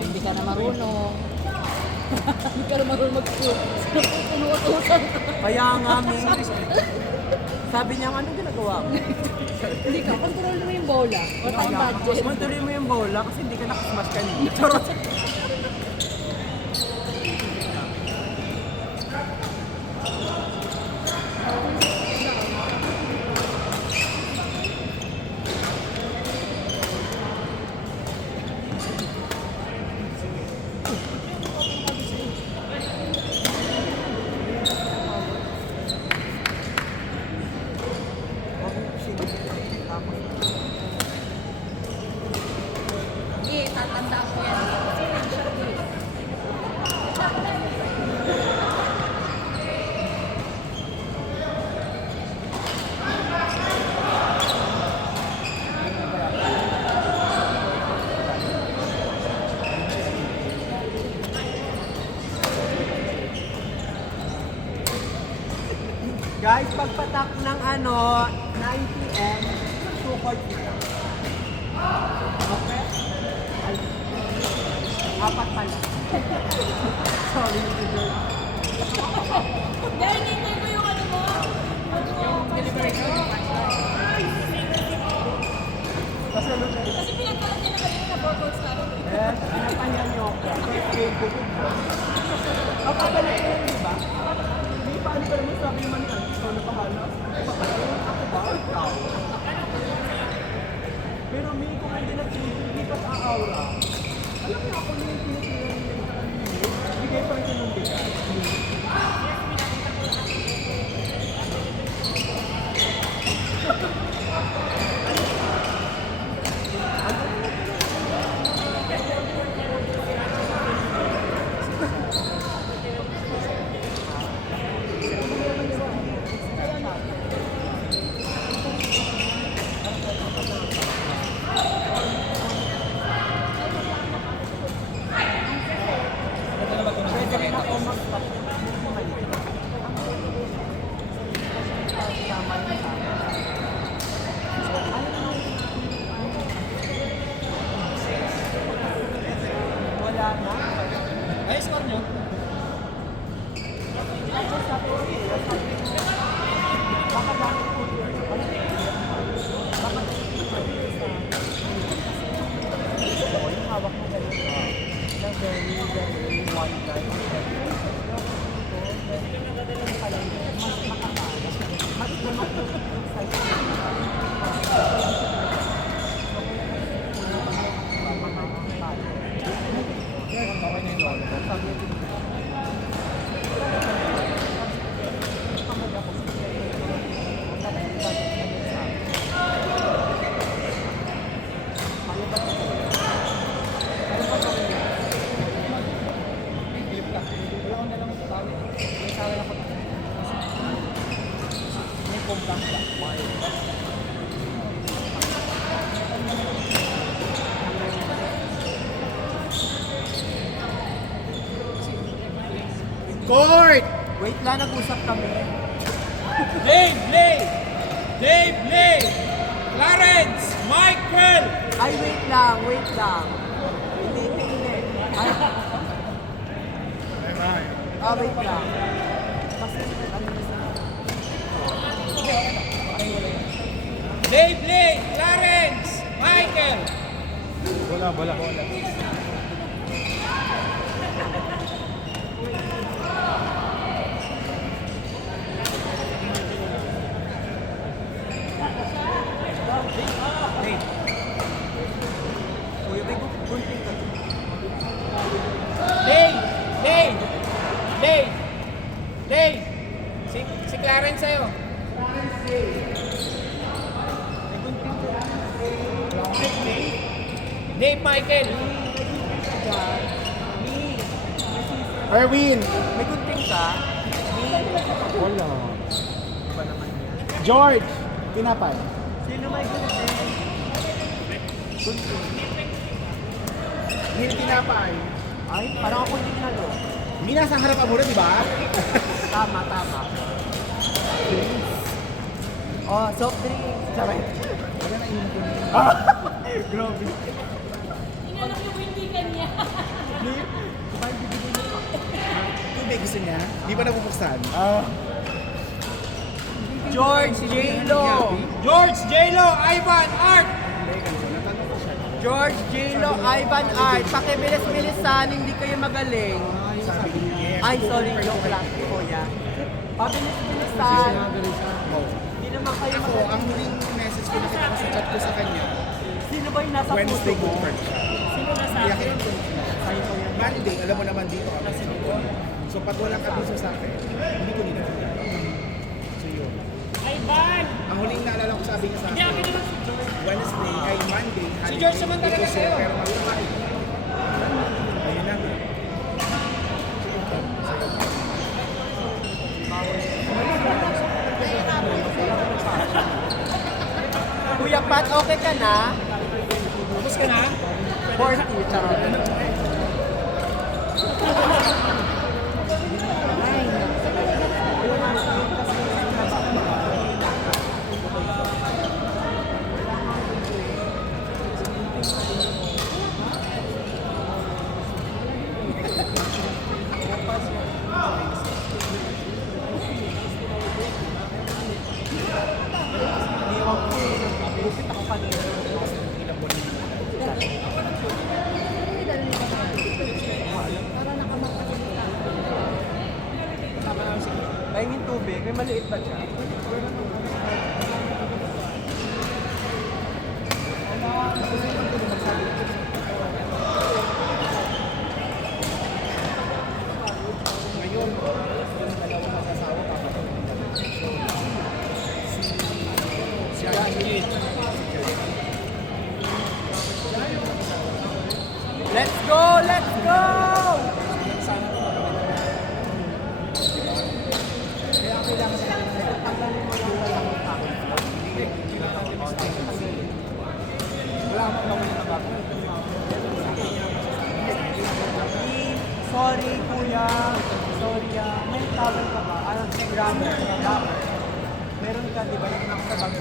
hindi ka na marunong. Hindi ka na marunong mag-shoot. Pinuutusan ka. Kaya nga, miss. Sabi niya, ano ginagawa mo? Hindi ka, control mo yung bola. Wala kang budget. Tuloy mo yung bola kasi hindi ka nakasmash kanina. Charot. Sige, tatanda ko yan. Guys, pagpatak ng 9 p.m., support nyo lang. Okay? Ay, apat pala. Sorry, Mr. Dahil nintay ko yung ano mo. Yung delivery ko. Kasi pinagkalat niya na kayo na 4 calls na rin. Yes, pinapanyan nyo ako. Kapabalik ko yun, di ba? Hindi pa, ano ka naman sabi naman yan. Ikaw na pahala. Ako ba? Ikaw. Pero may kung hindi hindi pa sa aura. Alam niyo ako na yung pinitira nila yung kanina. Bigay pa rin ng bigay. Pwede rin ako mag-stop. Wala na. Ay, score nyo? Yung hawak mo ganito. Na very one line. Court! Wait lang, nag-usap kami. Dave! Clarence! Michael! Ay, wait lang. Hindi. Ay, wait lang. Kasi, Dave! Clarence! Michael! Bola. kuya, may gunting ka. Dave! Si Clarence sa'yo. Dave Michael! Erwin! May gunting ka? Wala. Iba naman yan. George! Tinapay. Sino may gunting? Gunting. Neil Tinapay. Ay, parang ako hindi nalo. Mina sa harapan mo rin, di ba? Tama. Oh, soft drink. Sabay. Wala na inom ko. Grabe. Tinanong yung hindi kanya. Tubig gusto niya? Di ba nabubuksan? George J-Lo! George, J-Lo, Ivan, Art! George J-Lo, Ivan Art. Pakibilis-bilisan, hindi kayo magaling. Ay, sorry, joke lang, kuya. Pabilis-bilisan. Hindi naman kayo Ako, magaling. ang huling message ko nakita ko sa chat ko sa kanya, Sino ba yung nasa puso Wednesday mo? good friend siya. Sino na sa Kaya akin? Monday, alam mo naman dito kami. So pag walang kabiso sa akin, hindi ko nila. So yun. Ay, Van! Ang huling naalala ko sabi niya sa Hindi, akin, akin naman si George. Wednesday ay Monday. Si George naman talaga Ito, sa'yo. Pero mag-umain. Ayun na. Kuya Pat, okay ka na? Tapos ka na? 40, charot. Pahingin tubig, may maliit ba siya? Ngayon, yung dalawang mag-asawa kapatid. Si Angel. Let's go! Let's go! Kaya kailangan sa akin, tanggalin mo yung walang takot. Wala akong naman yung nagagawa. Sorry, kuya. Sorry, may tawag ka ba? Ano, grammar. Grammar. Meron ka, di ba, yung nakasabag?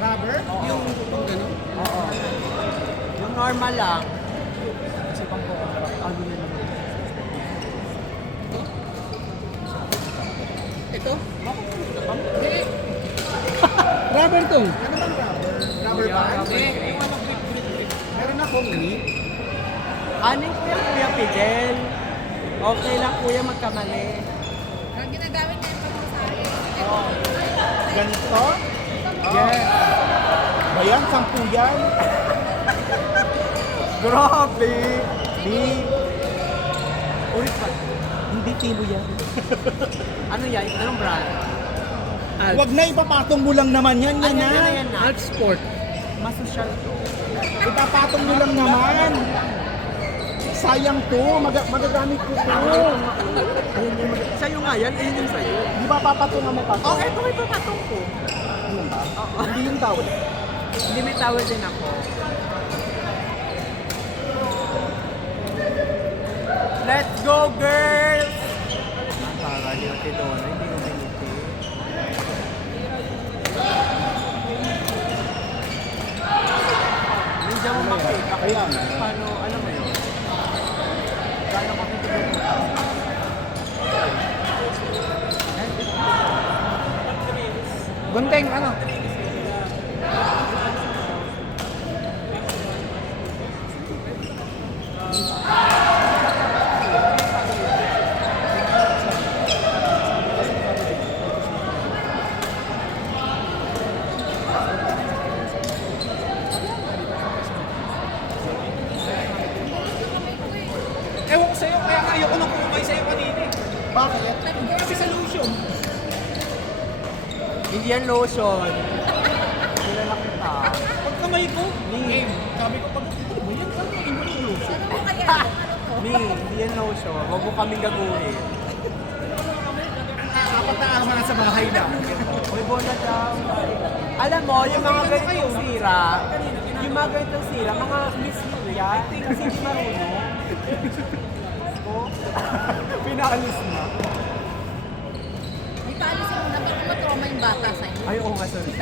Rubber? Yung gano'n? Oo. Yung normal lang. Kasi pang po, ano na naman. Ito? Rubber to. Ano bang rubber? Rubber band? Meron akong grip. Aning kuya Fidel. Okay lang kuya magkamali. Ang ginagamit niya yung pagkasabi. Ganito? Yes. Bayan, 10 yan. Grabe! Di. Ulit pa. Hindi timo yan. Ano yan? Anong brand? Huwag na ipapatong mo lang naman yan. Yan na. Yan na. Alpsport. Masosyal to. Ipapatong mo lang naman. Sayang to. Magagamit ko to. Sa'yo nga yan, ayun yung sa'yo. Di ba papatungan mo pa to? Oh, eto may papatong ko. Ano ba? Oo. Hindi yung tawag. Hindi may tawad din ako. Let's go, girls! Ang tagal yung Tidona, hindi mo biniti. Hindi mo makita kung Ayan. paano, alam mo yun? Gano'n kami tinutulog. Gunteng, ano? Ewan ko sa'yo, kaya nga ayoko nang kumay sa'yo kanina eh. Bakit? Kasi sa lotion. Hindi yan lotion. Kilala kita. Pag kamay ko, game. Sabi ko, pag ano ba yan? Ano yung lotion? Ano mo kaya? Mi, hindi yan lotion. Huwag mo kaming gaguhin. Apat na araw na sa bahay na. Uy, bona daw. Alam mo, yung mga ganitong sira, yung mga ganitong sira, mga miss mo yan. Kasi hindi marunong. Oh, pinaalis na. May paalisin mo na baka matrauma yung bata sa'yo. Ay, oo nga, sorry.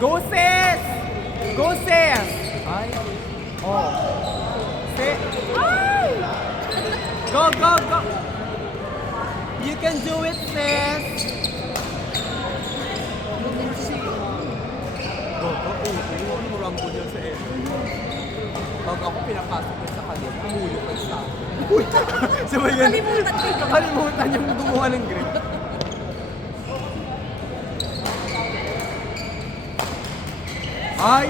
Go, sis! Go, sis! Ay. Oh. Sis. Ay! Go, go, go! You can do it, sis! Go, go, go. Iwan mo lang po niya sa eh. Pag ako pinapasok ko sa kanila, huyo kayo sa akin. Sabay yan. Kalimutan yung gumawa ng grip. Ay!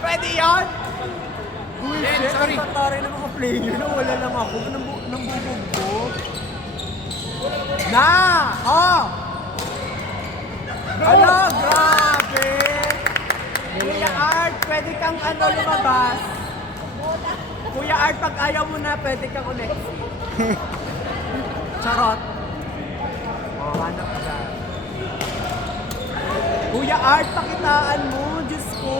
Pwede yun? Sorry. Ang tatari ng mga player na wala lang ako. Nambubugbog. Na! Oh! Ano? Grabe! Kuya Art, pwede kang lumabas. Kuya Art, pag ayaw mo na, pwede kang ulit. Charot. Oh, hanap ka. Kuya Art, pakitaan mo. Diyos ko.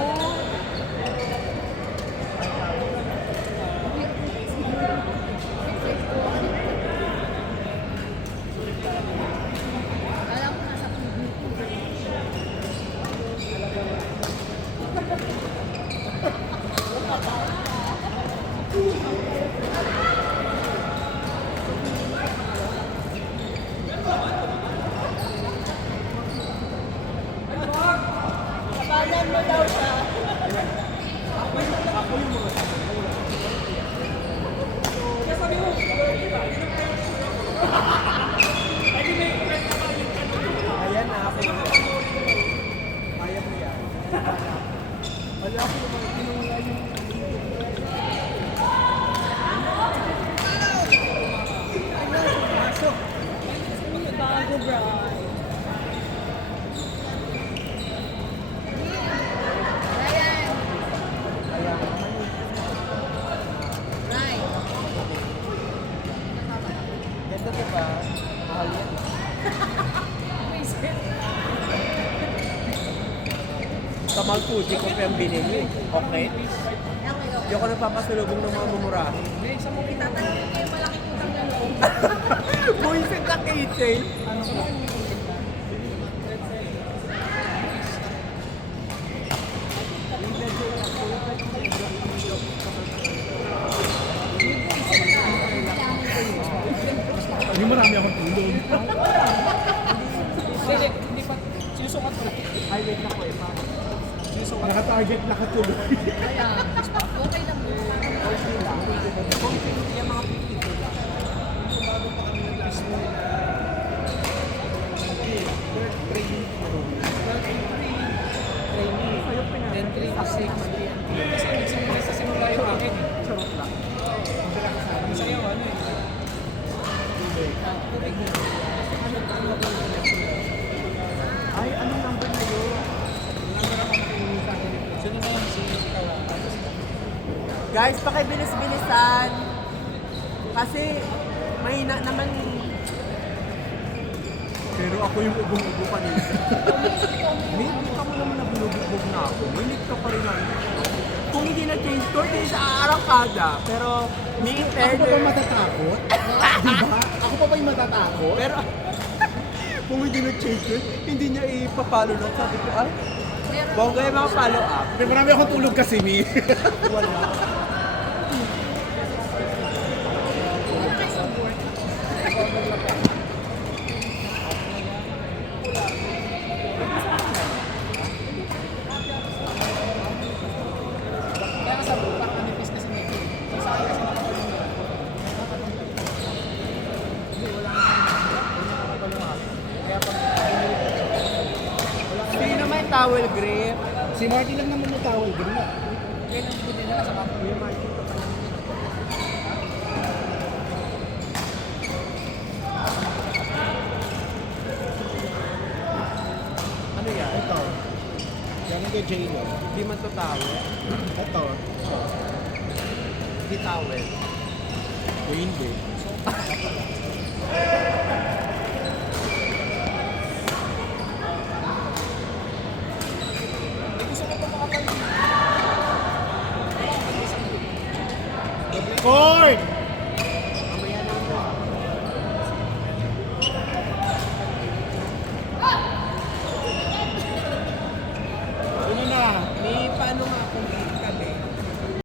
Alam ko nasa kapanan mo daw siya. Ayan na ako. Kaya mo yan. Wala ko naman tinula yung... Bago, bro. Ryan. Right. Ganda diba? Mahal yan. Kamal Fuji ko pa yung binili. Okay? Hindi ako nagpapasalubong ng mga mumurahin. Itatanong ko yung malaking utang na loob. Buisit na keychain. Hindi marami akong tulog. Hindi pa. Sinusukat ko na. Ay, wait na ko eh. Naka-target, nakatulog. Kaya, okay lang mo. Okay lang. Kung yung mga pipito lang. Then 3 to 6. Kasi nagsimula sa simula yung akin eh. Charot lang. Masaya ko ano eh. Ay, anong number na yun? Sino na lang si Kawa? Guys, pakibilis-bilisan. Kasi mahina naman. Pero ako yung ubong-ubo kanina. Hindi ka mo naman nabulubog na ako. Milit ka pa rin na. Kung hindi na-change score, hindi sa arangkada. Pero, me, Ako pa ba matatakot? Diba? Ako pa ba yung matatakot? Pero, kung hindi na-change score, hindi niya ipapalo lang. Sabi ko, ay, bongga yung mga follow up. Pero marami akong tulog kasi, Mi. Wala. Ano kayo sa board? Kaya ka sa parang manifest kasi medyo. Sa akin kasi nakapalunod. Hindi, wala nga. Kaya pag Hindi naman yung towel grip. Si Marty lang naman yung towel, gano'n na. kailan ko din nila sa kapatid. Ano yan? Ito. Yan kay J-Lo. Hindi man to towel. Ito. Hindi towel. O hindi. Cord!